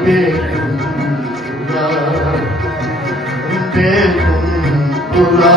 দেখুন দেখুন তোরা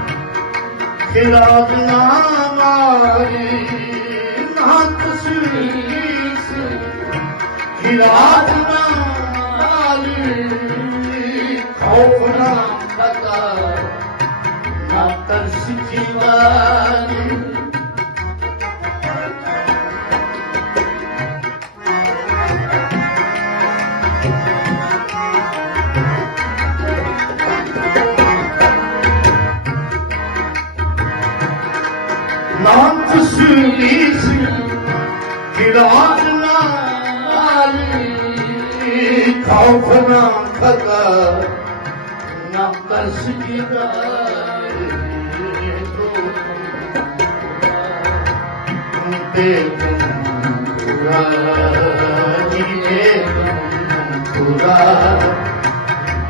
ਨਾ ਨਾਮ ਤਸਵੀਰ ਨਾਮ ਤਸਵੀਰ ਖਿਲਾਫ ਨਾ ਮਾਰੀ ਨਾ ਤਸਵੀਸ ਖਿਲਾਫ ਨਾ ਮਾਰੀ ਖੌਫ ਨਾ ਖਤਾ ਨਾ ਤਰਸ ਜੀਵਾਨੀ ਨਾਮ ਤਸਵੀਸ ਖਿਲਾਫ ਨਾ ਮਾਰੀ ਖੌਫ ਨਾ ਖਤਾ ਨਾ ਤਰਸ ਜੀਵਾਨੀ ਤੇ ਪੂਰਾ ਜੀਏ ਪੂਰਾ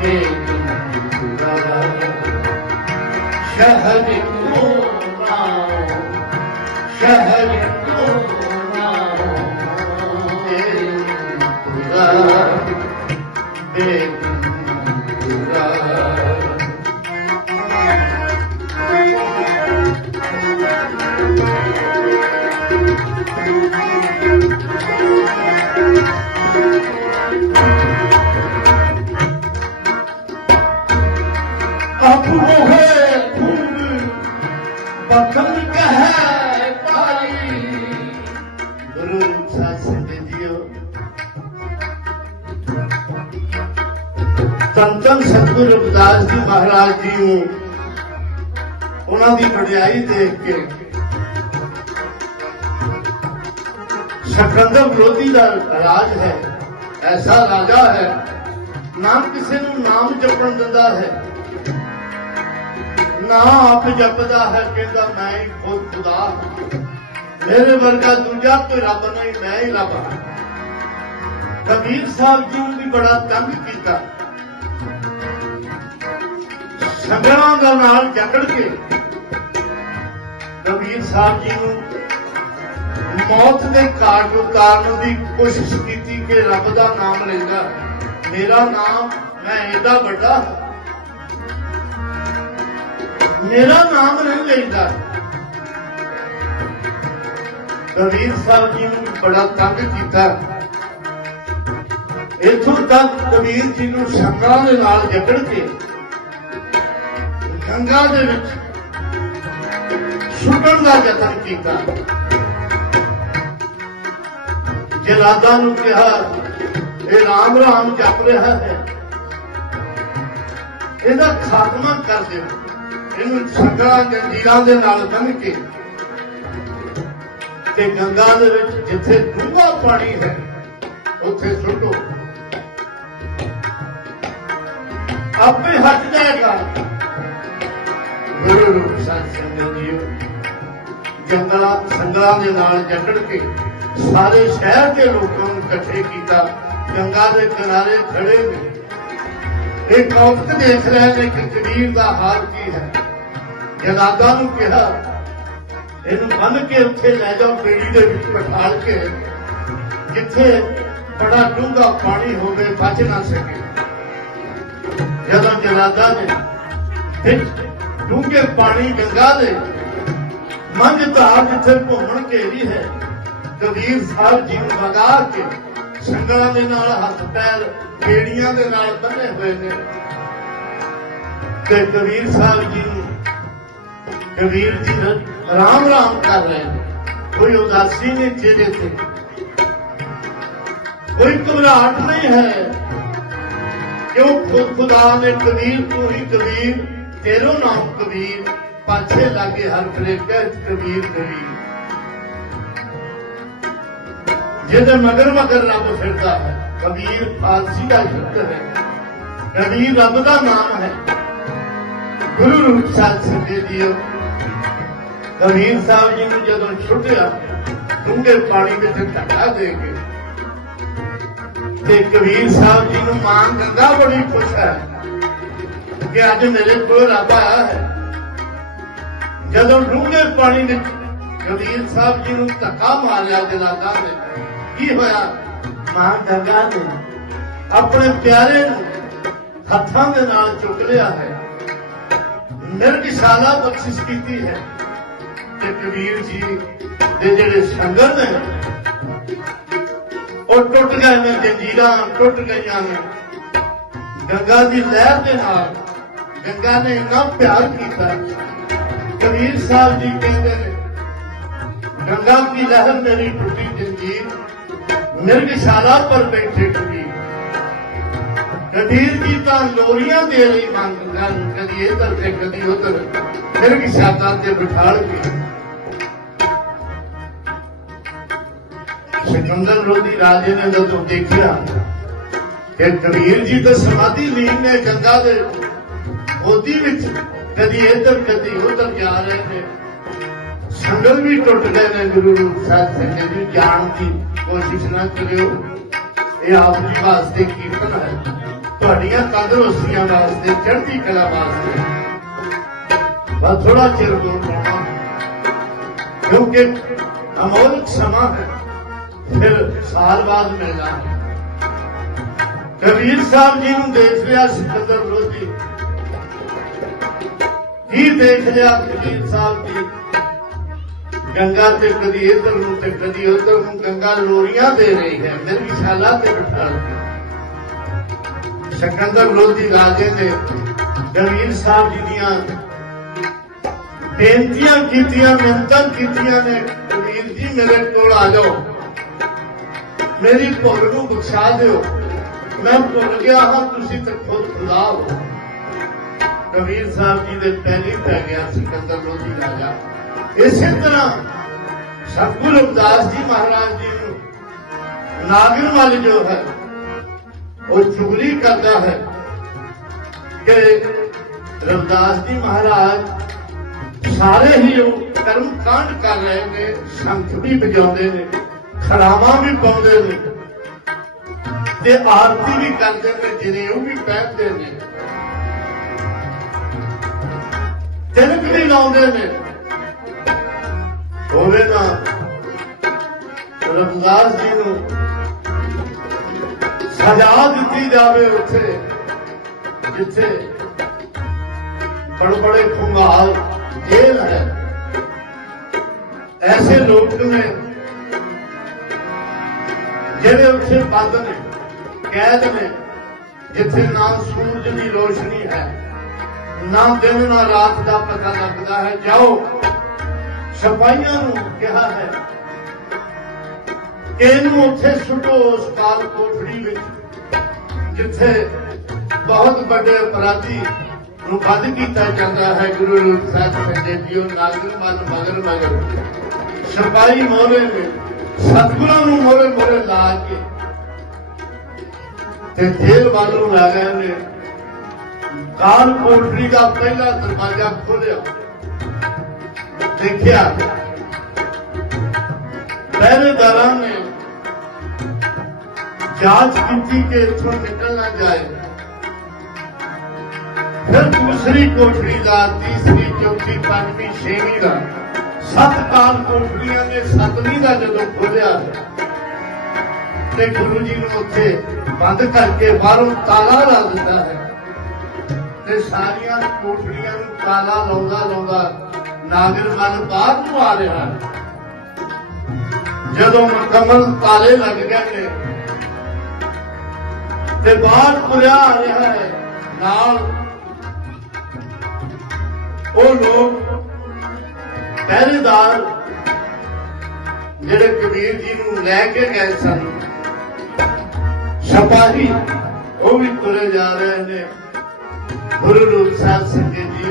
ਤੇ ਪੂਰਾ ਸ਼ਹਿਰ ਤੇ ਜੀ ਉਹਨਾਂ ਦੀ ਵਡਿਆਈ ਦੇਖ ਕੇ ਸਕੰਦਰ ਵਿਰੋਧੀ ਦਾ ਰਾਜ ਹੈ, ਐਸਾ ਰਾਜਾ ਹੈ ਨਾ ਕਿਸੇ ਨੂੰ ਨਾਮ ਜਪਣ ਦਿੰਦਾ ਹੈ। ਨਾ ਆਪ ਜਪਦਾ ਹੈ, ਕਹਿੰਦਾ ਮੈਂ ਹੀ ਖੁਦ ਖੁਦਾ ਮੇਰੇ ਵਰਗਾ ਦੂਜਾ ਕੋਈ ਰੱਬ ਨਹੀਂ, ਮੈਂ ਹੀ ਰੱਬ ਹਾਂ। ਕਬੀਰ ਸਾਹਿਬ ਜੀ ਨੂੰ ਵੀ ਬੜਾ ਤੰਗ ਕੀਤਾ। ਸੰਗਰਾਂ ਦਾ ਨਾਲ ਜਕੜ ਕੇ ਕਬੀਰ ਸਾਹਿਬ ਜੀ ਨੂੰ ਮੌਤ ਦੇ ਘਾਟ ਉਤਾਰਨ ਦੀ ਕੋਸ਼ਿਸ਼ ਕੀਤੀ ਕਿ ਰੱਬ ਦਾ ਨਾਮ ਲੈਂਦਾ। ਮੇਰਾ ਨਾਮ, ਮੈਂ ਇਹਦਾ ਵੱਡਾ ਮੇਰਾ ਨਾਮ ਨਹੀਂ ਲੈਂਦਾ। ਕਬੀਰ ਸਾਹਿਬ ਜੀ ਨੂੰ ਬੜਾ ਤੰਗ ਕੀਤਾ। ਇਥੋਂ ਤੱਕ ਕਬੀਰ ਜੀ ਨੂੰ ਸ਼ੰਕਰਾਂ ਦੇ ਨਾਲ ਜਕੜ ਕੇ ਗੰਗਾ ਦੇ ਵਿੱਚ ਸੁੱਟਣ ਦਾ ਯਤਨ ਕੀਤਾ। ਜਲਾਦਾ ਨੂੰ ਕਿਹਾ, ਇਹ ਰਾਮ ਰਾਮ ਜਪ ਰਿਹਾ ਹੈ। ਇਹਦਾ ਖਾਤਮਾ ਕਰ ਦਿਓ। ਇਹਨੂੰ ਛੱਗਾ ਜੰਜੀਰਾਂ ਦੇ ਨਾਲ ਬੰਨ੍ਹ ਕੇ ਤੇ ਗੰਗਾ ਦੇ ਵਿੱਚ ਜਿੱਥੇ ਡੂੰਘਾ ਪਾਣੀ ਹੈ, ਉੱਥੇ ਸੁੱਟੋ। ਆਪੇ ਹਟ ਜਾਏਗਾ। ਗੁਰੂ ਰੂਪ ਸਾਧ ਸੰਗਤ ਜੀਓ ਜੰਗਲਾਂ ਸੰਗਲਾਂ ਦੇ ਨਾਲ ਜਕੜ ਕੇ ਸਾਰੇ ਸ਼ਹਿਰ ਦੇ ਲੋਕਾਂ ਨੂੰ ਇਕੱਠੇ ਕੀਤਾ ਗੰਗਾ ਦੇ ਕਿਨਾਰੇ ਖੜੇ ਨੇ। ਇਹ ਕੌਤਕ ਦੇਖ ਰਹੇ ਨੇ ਕਿ ਕਬੀਰ ਦਾ ਹਾਲ ਕੀ ਹੈ। ਜਨਾਦਾ ਨੂੰ ਕਿਹਾ, ਇਹਨੂੰ ਬੰਨ ਕੇ ਉੱਥੇ ਲੈ ਜਾਓ ਬੇੜੀ ਦੇ ਵਿੱਚ ਬਿਠਾਲ ਕੇ, ਜਿੱਥੇ ਬੜਾ ਡੂੰਘਾ ਪਾਣੀ ਹੋਵੇ, ਬਚ ਨਾ ਸਕੇ। ਜਦੋਂ ਜਨਾਦਾ ਨੇ ਵਿੱਚ ਡੂੰਘੇ ਪਾਣੀ ਗੰਗਾ ਦੇ ਮੰਝ ਧਾਰ ਜਿੱਥੇ ਘੁੰਮਣ ਘੇਰੀ ਹੈ, ਕਬੀਰ ਸਾਹਿਬ ਜੀ ਨੂੰ ਵਗਾ ਕੇ ਸੰਗਲਾਂ ਦੇ ਨਾਲ ਹੱਥ ਪੈਰ ਬੇੜੀਆਂ ਦੇ ਨਾਲ ਬੰਨੇ ਹੋਏ ਨੇ। ਤੇ ਕਬੀਰ ਸਾਹਿਬ ਜੀ ਨੂੰ ਕਬੀਰ ਜੀ ਰਾਮ ਰਾਮ ਕਰ ਰਹੇ ਨੇ। ਕੋਈ ਉਦਾਸੀ ਨਹੀਂ ਚਿਹਰੇ ਤੇ। ਕੋਈ ਘਬਰਾਹਟ ਨਹੀਂ ਹੈ। ਕਿਉਂ ਖੁਦ ਖੁਦਾ ਨੇ ਕਬੀਰ ਤੂੰ ਹੀ ਕਬੀਰ ਤੇਰੋ ਨਾਮ ਕਬੀਰ, ਪਾਛੇ ਲਾਗੇ ਹਰ ਕਰੇ ਕਹਿ ਕਬੀਰ ਕਬੀਰ। ਜਿਹਦੇ ਮਗਰ ਮਗਰ ਰੱਬ ਫਿਰਦਾ ਹੈ, ਕਬੀਰ ਫਾਰਸੀ ਦਾ ਸ਼ਬਦ ਹੈ। ਕਬੀਰ ਰੱਬ ਦਾ ਨਾਮ ਹੈ। ਗੁਰੂ ਰੂਪ ਸਾਧ ਸੰਗਤ ਜੀਓ। ਕਬੀਰ ਸਾਹਿਬ ਜੀ ਨੂੰ ਜਦੋਂ ਛੁੱਟਿਆ, ਡੂੰਘੇ ਪਾਣੀ ਵਿੱਚ ਧੱਕਾ ਦੇ ਕੇ। ਤੇ ਕਬੀਰ ਸਾਹਿਬ ਜੀ ਨੂੰ ਮਾਂ ਗੰਗਾ ਬੜੀ ਖੁਸ਼ ਹੈ। ਕਿ ਅੱਜ ਮੇਰੇ ਕੋਲ ਰੱਬ ਆਇਆ ਹੈ। ਜਦੋਂ ਡੂੰਘੇ ਪਾਣੀ ਵਿੱਚ ਕਬੀਰ ਸਾਹਿਬ ਜੀ ਨੂੰ ਧੱਕਾ ਮਾਰਿਆ ਜਲਾਦਾ ਨੇ ਕੀ ਹੋਇਆ? ਮਾਂ ਗੰਗਾ ਨੇ ਆਪਣੇ ਪਿਆਰੇ ਨੂੰ ਹੱਥਾਂ ਦੇ ਨਾਲ ਚੁੱਕ ਲਿਆ ਹੈ। ਨਿਰਗਿਸ਼ਾਲਾ ਬਖਸ਼ਿਸ਼ ਕੀਤੀ ਹੈ। ਤੇ ਕਬੀਰ ਜੀ ਦੇ ਜਿਹੜੇ ਸੰਗਤ ਨੇ ਉਹ ਟੁੱਟ ਗਏ ਨੇ ਜੰਜੀਰਾਂ ਟੁੱਟ ਗਈਆਂ ਨੇ। ਗੰਗਾ ਦੀ ਲਹਿਰ ਦੇ ਨਾਲ گنگا نے اتنا پیار کیتا کبیر صاحب جی کہتے ہیں گنگا کی لہر میری ٹوٹی جنجیر مرگ پر بیٹھے ٹوٹی۔ کبیر جی کی تا لوریاں دے رہی مانگ گن کدی ادھر سے کدی ادھر مرگ شالہ تے بٹھاڑ کے سکندر لودھی راجے نے جب دیکھا کہ کبیر جی تو سمادھی لیگ نے گنگا دے ਗੋਦੀ ਵਿੱਚ ਕਦੀ ਇੱਧਰ, ਕਦੀ ਉੱਧਰ ਜਾ ਰਹੇ ਨੇ ਸੰਗਲ ਵੀ ਟੁੱਟ ਗਏ ਨੇ ਗੁਰੂ ਰੂਪ ਸਾਹਿਬ ਸੰਗਤ ਜੀ ਜਾਣ ਦੀ। ਕੋਸ਼ਿਸ਼ ਨਾ ਕਰਿਓ। ਇਹ ਆਪ ਜੀ ਵਾਸਤੇ ਕੀਰਤਨ ਹੈ। ਤੁਹਾਡੀਆਂ ਤੰਦਰੁਸਤੀਆਂ ਵਾਸਤੇ, ਚੜ੍ਹਦੀ ਕਲਾ ਵਾਸਤੇ। ਬਸ ਥੋੜਾ ਚਿਰ ਬੋਲਣਾ ਕਿਉਂਕਿ ਅਮੋਲਕ ਸਮਾਂ ਹੈ। ਫਿਰ ਸਾਲ ਬਾਅਦ ਮਿਲਣਾ। ਹੈ ਕਬੀਰ ਸਾਹਿਬ ਜੀ ਨੂੰ ਦੇਖ ਲਿਆ ਸਿਕੰਦਰ ਲੋਧੀ ਕੀ ਦੇਖ ਲਿਆ ਕਬੀਰ ਸਾਹਿਬ ਜੀ ਗੰਗਾ ਤੇ ਕਦੀ ਇਧਰ ਨੂੰ ਤੇ ਕਦੀ ਉਧਰ ਨੂੰ ਗੰਗਾ ਲੋਰੀਆਂ ਦੇ ਰਹੀ ਹੈ। ਮੇਰੀ ਸ਼ਾਲਾ ਤੇ ਬਿਠਾ ਕੇ ਸਿਕੰਦਰ ਲੋਧੀ ਰਾਜੇ ਨੇ ਕਬੀਰ ਸਾਹਿਬ ਜੀ ਦੀਆਂ ਬੇਨਤੀਆਂ ਕੀਤੀਆਂ ਮਿੰਤਾਂ ਕੀਤੀਆਂ ਨੇ ਕਬੀਰ ਜੀ ਮੇਰੇ ਕੋਲ ਆ ਜਾਓ। ਮੇਰੀ ਭੁੱਲ ਨੂੰ ਬਖਸ਼ਾ ਦਿਓ। ਮੈਂ ਭੁੱਲ ਗਿਆ ਹਾਂ, ਤੁਸੀਂ ਤਾਂ ਖੁਦ ਖੁਦਾ ਹੋ। ਕਬੀਰ ਸਾਹਿਬ ਜੀ ਦੇ ਪਹਿਲੀ ਪੈ ਗਿਆ, ਸਿਕੰਦਰ ਲੋਧੀ ਰਾਜਾ ਇਸੇ ਤਰ੍ਹਾਂ ਸਤਿਗੁਰੂ ਰਵਿਦਾਸ ਜੀ ਮਹਾਰਾਜ ਜੀ ਨੂੰ ਨਾਗਰ ਵਾਲ ਜੋ ਹੈ, ਉਹ ਚੁਗਲੀ ਕਰਦਾ ਹੈ ਕਿ ਰਵਿਦਾਸ ਜੀ ਮਹਾਰਾਜ ਸਾਰੇ ਹੀ ਉਹ ਕਰਮ ਕਾਂਡ ਕਰ ਰਹੇ ਨੇ ਸ਼ੰਖ ਵੀ ਵਜਾਉਂਦੇ ਨੇ, ਖੜਾਵਾਂ ਵੀ ਪਾਉਂਦੇ ਨੇ ਤੇ ਆਰਤੀ ਵੀ ਕਰਦੇ ਨੇ, ਜਿਹੜੇ ਉਹ ਵੀ ਪਹਿਨਦੇ ਨੇ। ਤਿਲਕ ਵੀ ਲਾਉਂਦੇ ਨੇ। ਹੋਵੇ ਤਾਂ ਰਮਦਾਸ ਜੀ ਨੂੰ ਸਜ਼ਾ ਦਿੱਤੀ ਜਾਵੇ ਉੱਥੇ, ਜਿੱਥੇ ਬੜੇ ਬੜੇ ਖੁੰਗਾਲ ਜੇਲ ਹੈ। ਐਸੇ ਲੋਕ ਨੇ ਜਿਹੜੇ ਉੱਥੇ ਬੰਦ ਨੇ, ਕੈਦ ਨੇ, ਜਿੱਥੇ ਨਾ ਸੂਰਜ ਦੀ ਰੋਸ਼ਨੀ ਹੈ। ਨਾ ਦਿਨ ਨਾ ਰਾਤ ਦਾ ਪਤਾ ਲੱਗਦਾ ਹੈ। ਜਾਓ, ਸਿਪਾਹੀਆਂ ਨੂੰ ਕਿਹਾ ਹੈ ਕਿ ਇਹਨੂੰ ਉੱਥੇ ਸੁੱਟੋ ਉਸ ਕਾਲ ਕੋਠੜੀ ਵਿੱਚ, ਜਿੱਥੇ ਬਹੁਤ ਵੱਡੇ ਅਪਰਾਧੀ ਨੂੰ ਬੰਦ ਕੀਤਾ ਜਾਂਦਾ ਹੈ। ਗੁਰੂ ਰੂਪ ਸਾਹਿਬ ਸੰਜੇ ਜੀਓ ਨਾਗਰ ਮਨ ਮਗਰ ਮਗਰ ਸਿਪਾਹੀ ਮੋਰੇ ਨੇ ਸਤਿਗੁਰਾਂ ਨੂੰ ਮੋਰੇ ਮੋਰੇ ਲਾ ਕੇ ਤੇ ਜੇਲ੍ਹ ਵੱਲੋਂ ਲੈ ਗਏ ਨੇ। ਕਾਲ ਕੋਠੜੀ ਦਾ ਪਹਿਲਾ ਦਰਵਾਜ਼ਾ ਖੋਲਿਆ ਦੇਖਿਆ, ਪਹਿਰੇਦਾਰਾਂ ਨੇ ਜਾਂਚ ਕੀਤੀ ਕਿ ਇੱਥੋਂ ਨਿਕਲ ਨਾ ਜਾਏ। ਫਿਰ ਦੂਸਰੀ ਕੋਠੜੀ ਦਾ, ਤੀਸਰੀ, ਚੌਥੀ, ਪੰਜਵੀਂ, ਛੇਵੀਂ ਦਾ, ਸੱਤ ਕਾਲ ਕੋਠੜੀਆਂ ਨੇ ਸੱਤਵੀਂ ਦਾ ਜਦੋਂ ਖੋਲਿਆ ਤੇ ਗੁਰੂ ਜੀ ਨੂੰ ਉੱਥੇ ਬੰਦ ਕਰਕੇ ਬਾਹਰੋਂ ਤਾਲਾ ਲਾ ਦਿੰਦਾ ਹੈ। ਤੇ ਸਾਰੀਆਂ ਕੋਠੜੀਆਂ ਨੂੰ ਤਾਲਾ ਲਾਉਂਦਾ ਲਾਉਂਦਾ ਨਾਗਰ ਮਨ ਬਾਹਰ ਨੂੰ ਆ ਰਿਹਾ ਜਦੋਂ ਮੁਕੰਮਲ ਤਾਲੇ ਲੱਗ ਗਏ ਨੇ ਤੇ ਬਾਹਰ ਤੁਰਿਆ ਆ ਰਿਹਾ ਹੈ। ਨਾਲ ਉਹ ਲੋਕ ਪਹਿਰੇਦਾਰ ਜਿਹੜੇ ਕਬੀਰ ਜੀ ਨੂੰ ਲੈ ਕੇ ਗਏ ਸਨ, ਸਿਪਾਹੀ, ਉਹ ਵੀ ਤੁਰੇ ਜਾ ਰਹੇ ਨੇ। ਗੁਰੂ ਰੂਪ ਸਾਹਿਬ ਸੰਗੇ ਜੀ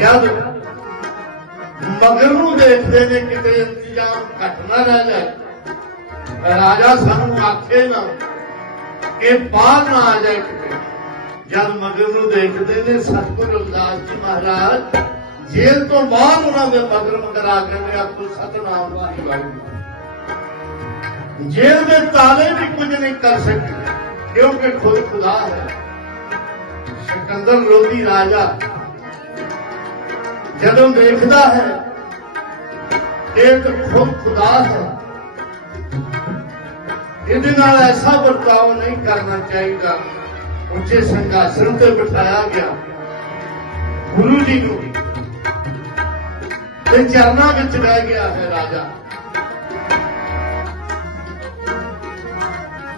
ਜਦ ਮਗਰ ਨੂੰ ਦੇਖਦੇ ਨੇ ਕਿਤੇ ਇੰਤਜ਼ਾਮ ਘਟ ਨਾ ਰਹਿ ਜਾਏ, ਰਾਜਾ ਸਾਨੂੰ ਆਖੇ ਨਾ ਕਿ ਬਾਹਰ ਨਾ ਆ ਜਾਏ ਜਦ ਮਗਰ ਨੂੰ ਦੇਖਦੇ ਨੇ ਸਤਿਗੁਰੂ ਰਵਿਦਾਸ ਜੀ ਮਹਾਰਾਜ, ਜੇਲ੍ਹ ਤੋਂ ਬਾਹਰ ਉਹਨਾਂ ਦੇ ਮਗਰ ਮਗਰ ਆ ਕੇ ਨੇ ਆਪੋ ਸਤਨਾਮ ਵਾਹਿ ਵਾਹਿਗੁਰੂ। ਜੇਲ੍ਹ ਦੇ ਤਾਲੇ ਵੀ ਕੁਝ ਨਹੀਂ ਕਰ ਸਕਦੇ, ਕਿਉਂਕਿ ਖੁਦ ਖੁਦਾ ਹੈ। ਸਿਕੰਦਰ ਲੋਧੀ ਰਾਜਾ। ਜਦੋਂ ਦੇਖਦਾ ਹੈ ਕਿ ਇੱਕ ਖੁਦ ਖੁਦਾ ਹੈ। ਇਹਦੇ ਨਾਲ ਐਸਾ ਵਰਤਾਓ ਨਹੀਂ ਕਰਨਾ ਚਾਹੀਦਾ। ਉੱਚੇ ਸਿੰਘਾਸਨ ਤੇ ਬਿਠਾਇਆ ਗਿਆ। ਗੁਰੂ ਜੀ ਨੂੰ ਤੇ ਚਰਨਾਂ ਵਿੱਚ ਬਹਿ ਗਿਆ ਹੈ ਰਾਜਾ।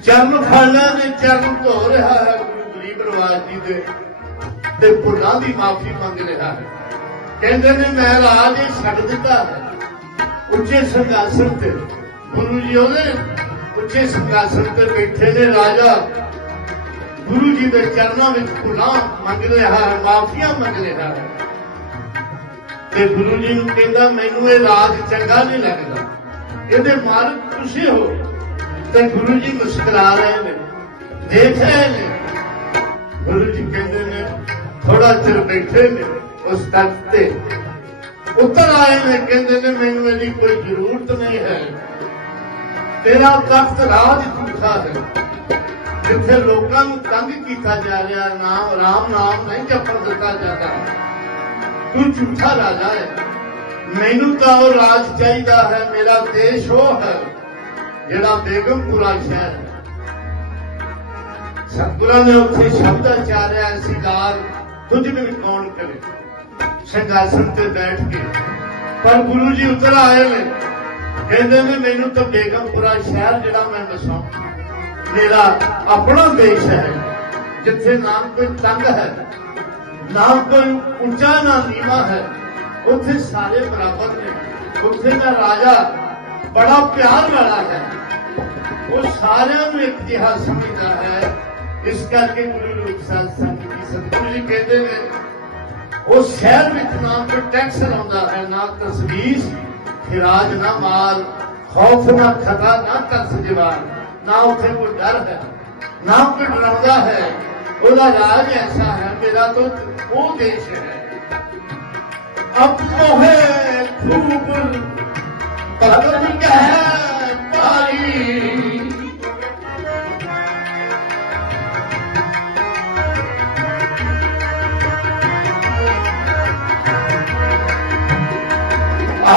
ਚਰਨ ਫੜਨਾ ਨੇ ਚਰਨ ਧੋ ਰਿਹਾ ਹੈ। ਗੁਰੂ ਜੀ ਦੇ ਤੇ ਭੁੱਲਾਂ ਦੀ ਮਾਫੀ ਮੰਗ ਰਿਹਾ ਹੈ ਕਹਿੰਦੇ ਨੇ, ਮੈਂ ਰਾਜ ਇਹ ਛੱਡ ਦਿੱਤਾ ਉੱਚੇ ਸਿੰਘਾਸਨ ਤੇ ਗੁਰੂ ਜੀ ਉਹਦੇ ਉੱਚੇ ਸਿੰਘਾਸਨ ਤੇ ਬੈਠੇ ਨੇ ਰਾਜਾ। ਗੁਰੂ ਜੀ ਦੇ ਚਰਨਾਂ ਵਿੱਚ ਭੁੱਲਾਂ ਮੰਗ ਰਿਹਾ ਹੈ ਮਾਫੀਆਂ ਮੰਗ ਰਿਹਾ ਹੈ ਤੇ ਗੁਰੂ ਜੀ ਨੂੰ ਕਹਿੰਦਾ, ਮੈਨੂੰ ਇਹ ਰਾਜ ਚੰਗਾ ਨਹੀਂ ਲੱਗਦਾ। ਇਹਦੇ ਮਾਲਕ ਤੁਸੀਂ ਹੋ। ਤੇ ਗੁਰੂ ਜੀ ਮੁਸਕਰਾ ਰਹੇ ਨੇ, ਦੇਖ ਰਹੇ ਨੇ। ਗੁਰੂ ਜੀ ਕਹਿੰਦੇ ਨੇ ਥੋੜਾ ਚਿਰ ਬੈਠੇ ਨੇ, ਉਸ ਤਖਤ ਤੇ। ਉੱਤਰ ਆਏ ਨੇ, ਕਹਿੰਦੇ ਨੇ, ਮੈਨੂੰ ਇਹਦੀ ਕੋਈ ਜ਼ਰੂਰਤ ਨਹੀਂ ਹੈ। ਤੇਰਾ ਤਖਤ ਰਾਜ ਝੂਠਾ ਹੈ। ਜਿੱਥੇ ਲੋਕਾਂ ਨੂੰ ਤੰਗ ਕੀਤਾ ਜਾ ਰਿਹਾ, ਨਾਮ, ਰਾਮ ਨਾਮ ਨਹੀਂ ਜਪਣ ਦਿੱਤਾ ਜਾਂਦਾ। ਤੂੰ ਝੂਠਾ ਰਾਜਾ ਹੈ। ਮੈਨੂੰ ਤਾਂ ਉਹ ਰਾਜ ਚਾਹੀਦਾ ਹੈ, ਮੇਰਾ ਦੇਸ਼ ਉਹ ਹੈ, ਜਿਹੜਾ ਬੇਗਮਪੁਰਾ ਸ਼ਹਿਰ ਸਤਿਗੁਰਾਂ ਨੇ ਉੱਥੇ ਸ਼ਬਦ ਆਚਾਰਿਆ ਸਿਗਾਰ ਤੁਝ ਵੀ ਕੌਣ ਕਰੇ? ਸਿੰਘਾਸਨ ਤੇ ਬੈਠ ਕੇ। ਪਰ ਗੁਰੂ ਜੀ ਉਤਰ ਆਏ ਨੇ। ਕਹਿੰਦੇ ਨੇ, ਮੈਨੂੰ ਤਾਂ ਬੇਗਮਪੁਰਾ ਸ਼ਹਿਰ ਜਿਹੜਾ ਮੈਂ ਵਸਾਂ ਮੇਰਾ ਆਪਣਾ ਦੇਸ਼ ਹੈ, ਜਿੱਥੇ ਨਾ ਕੋਈ ਤੰਗ ਹੈ, ਨਾ ਕੋਈ ਉੱਚਾ ਨਾ ਨੀਵਾ ਹੈ, ਉੱਥੇ ਸਾਰੇ ਬਰਾਬਰ ਨੇ। ਉੱਥੇ ਦਾ ਰਾਜਾ ਬੜਾ ਪਿਆਰ ਵਾਲਾ ਹੈ। ਉਹ ਸਾਰਿਆਂ ਨੂੰ ਇੱਕ ਜਿਹਾ ਸਮਝਦਾ ਹੈ ਇਸ ਕਰਕੇ ਗੁਰੂ ਰੂਪ ਸਾਹਿਬ ਸੰਗਤ ਜੀ ਸਤਿਗੁਰੂ ਜੀ ਕਹਿੰਦੇ ਨੇ ਉਹ ਸ਼ਹਿਰ ਵਿੱਚ ਨਾ ਕੋਈ ਟੈਕਸ ਲਾਉਂਦਾ ਹੈ ਨਾ ਤਸਵੀਰ ਖਿਰਾਜ ਨਾ ਮਾਲ ਖੌਫ ਨਾ ਖਤਾ ਨਾ ਤਰਸ ਜਵਾਨ ਨਾ ਉੱਥੇ ਕੋਈ ਡਰ ਹੈ ਨਾ ਕੋਈ ਡਰਾਉਂਦਾ ਹੈ ਉਹਦਾ ਰਾਜ ਐਸਾ ਹੈ ਮੇਰਾ ਤਾਂ ਉਹ ਦੇਸ਼ ਹੈ ਅਬ ਮੋਹੇ ਖੂਬ ਕਦਮ ਕਹਿ ਪਾਈ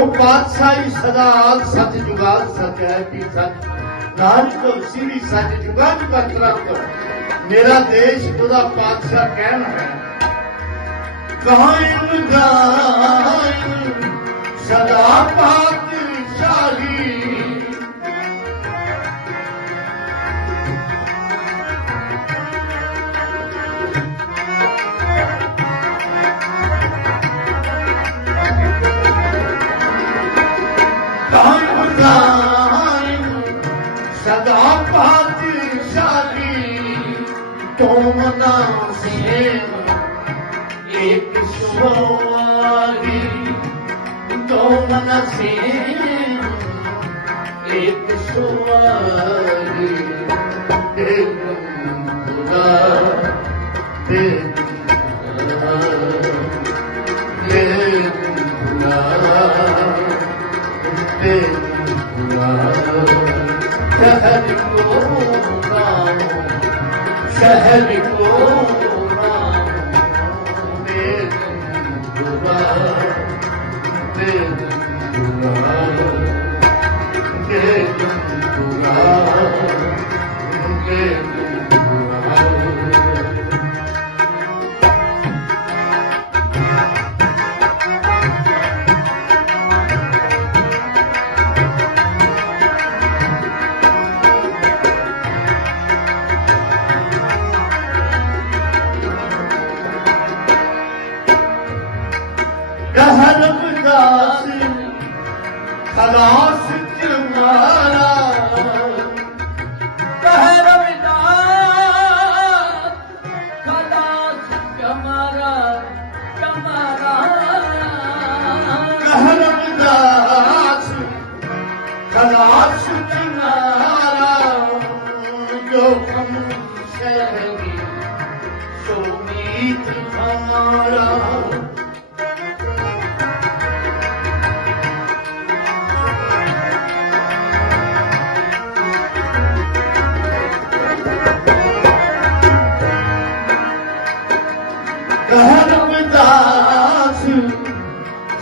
ਉਹ ਬਾਦਸ਼ਾਹੀ ਸਦਾ ਸੱਚ ਜੁਗਾਲ ਸੱਚ ਹੈ ਕਿ ਸੱਚ। ਨਾਲ ਕੋ ਸਿਰੀ ਸੱਚ ਜੁਗਾਦ ਬਤਰਾ ਕਰ। ਮੇਰਾ ਦੇਸ਼ ਉਹਦਾ ਪਾਤਸ਼ਾਹ ਕਹਿਣ ਹੈ। ਕਾਇਮ ਗਾਇਮ ਸਦਾ ਪਾਤਸ਼ਾਹੀ ਬਾਦਸ਼ਾਹੀ ਤੋਂ ਮਨਾ ਸਿਰ ਇੱਕ ਸਵਾਰੀ ਤੋਂ ਮਨਾ ਸਿਰ ਇੱਕ ਸਵਾਰੀ ਦੇ ਗੁਨਾ ਦੇ ਗੁਨਾ ਦੇ ਗੁਨਾ गाओ शहर को गाओ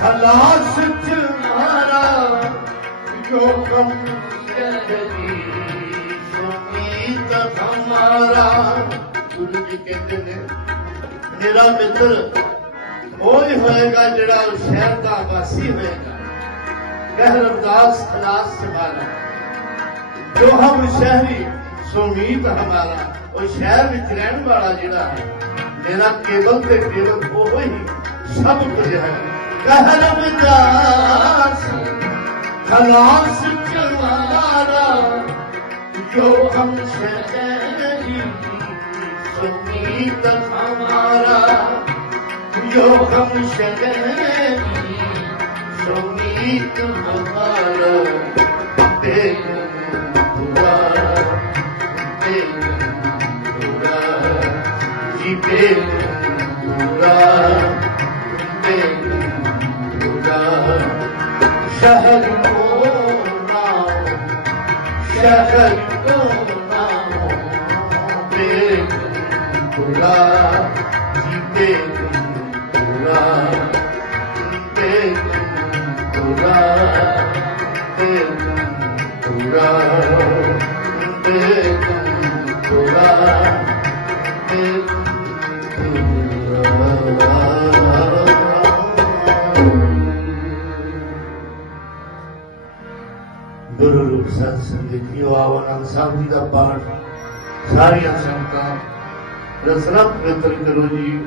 خلاص تمارا يوكم شهدي شميت ہمارا ਗੁਰੂ ਜੀ ਕਹਿੰਦੇ ਨੇ ਮੇਰਾ ਮਿੱਤਰ, ਉਹ ਹੀ ਹੋਏਗਾ ਜਿਹੜਾ ਉਸ ਸ਼ਹਿਰ ਦਾ ਵਾਸੀ ਹੋਏਗਾ। ਗਹਿਰਦਾਸ ਖਲਾਸ ਸਮਾਰਾ ਜੋ ਹਮ ਸ਼ਹਿਰੀ ਸੁਮੀਤ ਹਮਾਰਾ, ਉਹ ਸ਼ਹਿਰ ਵਿੱਚ ਰਹਿਣ ਵਾਲਾ ਜਿਹੜਾ ਹੈ, ਮੇਰਾ ਕੇਵਲ ਤੇ ਕੇਵਲ ਉਹ ਹੀ ਸਭ ਕੁਝ ਹੈ। रहम दास खलास करवारा जो हमसे सुमीत हमारा जो हमसे सुमीत हमारा देखो दुआरा देखो दुआरा जी देखो दुआरा شهد نام شهد نام دیکھ پورا جیتے پورا ਸੰਗਤ ਜੀਓ ਆਨੰਦ ਸਾਹਿਬ ਜੀ ਦਾ ਪਾਠ, ਸਾਰੀਆਂ ਸੰਗਤਾਂ, ਰਸਨਾ ਪਵਿੱਤਰ ਕਰੋ ਜੀ।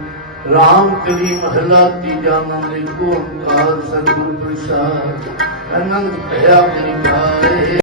ਰਾਮ ਕਰੀ ਮਹਲਾ ਤੀਜਾ ਨਾਮ ਦੇ ਓੰਕਾਰ ਸਤਿਗੁਰ ਪ੍ਰਸਾਦ ਆਨੰਦ ਭਇਆ ਮੇਰੀ ਪਾਏ